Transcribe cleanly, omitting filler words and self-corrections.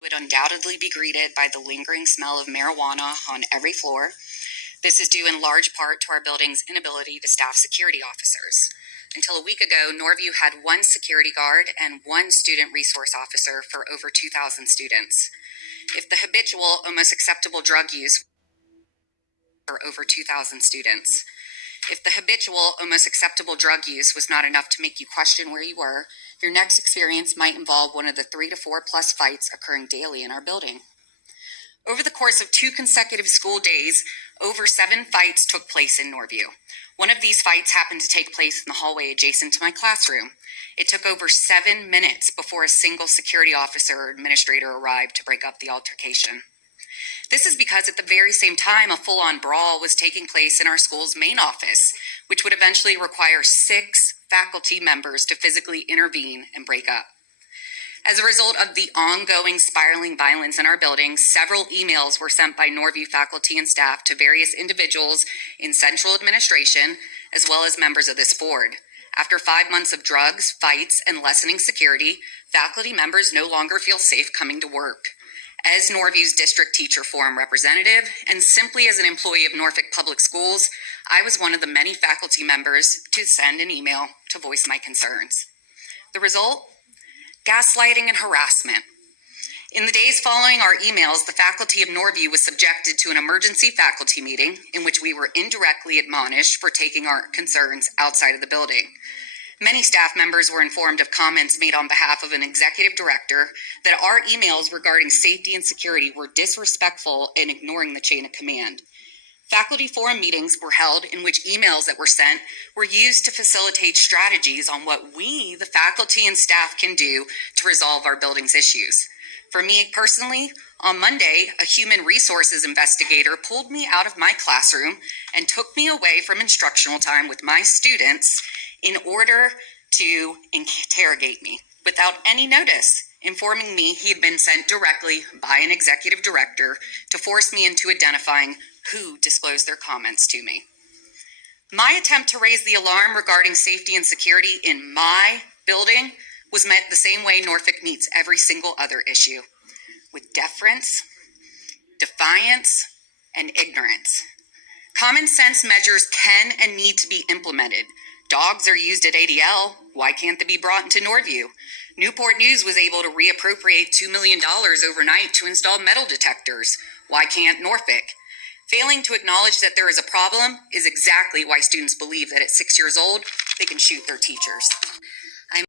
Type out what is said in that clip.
Would undoubtedly be greeted by the lingering smell of marijuana on every floor. This is due in large part to our building's inability to staff security officers. Until a week ago, Norview had one security guard and one student resource officer for over 2,000 students. If the habitual, almost acceptable drug use for over 2,000 students. If the habitual, almost acceptable drug use was not enough to make you question where you were, your next experience might involve one of the 3 to 4 plus fights occurring daily in our building. Over the course of 2 consecutive school days, over 7 fights took place in Norview. One of these fights happened to take place in the hallway adjacent to my classroom. It took over 7 minutes before a single security officer or administrator arrived to break up the altercation. This is because at the very same time, a full-on brawl was taking place in our school's main office, which would eventually require 6 faculty members to physically intervene and break up. As a result of the ongoing spiraling violence in our building, several emails were sent by Norview faculty and staff to various individuals in central administration, as well as members of this board. After 5 months of drugs, fights, and lessening security, faculty members no longer feel safe coming to work. As Norview's district teacher forum representative, and simply as an employee of Norfolk Public Schools, I was one of the many faculty members to send an email to voice my concerns. The result? Gaslighting and harassment. In the days following our emails, the faculty of Norview was subjected to an emergency faculty meeting in which we were indirectly admonished for taking our concerns outside of the building. Many staff members were informed of comments made on behalf of an executive director that our emails regarding safety and security were disrespectful and ignoring the chain of command. Faculty forum meetings were held in which emails that were sent were used to facilitate strategies on what we, the faculty and staff, can do to resolve our building's issues. For me personally, on Monday, a human resources investigator pulled me out of my classroom and took me away from instructional time with my students in order to interrogate me without any notice, informing me he had been sent directly by an executive director to force me into identifying who disclosed their comments to me. My attempt to raise the alarm regarding safety and security in my building was met the same way Norfolk meets every single other issue, with deference, defiance, and ignorance. Common sense measures can and need to be implemented. Dogs are used at ADL. Why can't they be brought into Norview? Newport News was able to reappropriate $2 million overnight to install metal detectors. Why can't Norfolk? Failing to acknowledge that there is a problem is exactly why students believe that at 6 years old, they can shoot their teachers.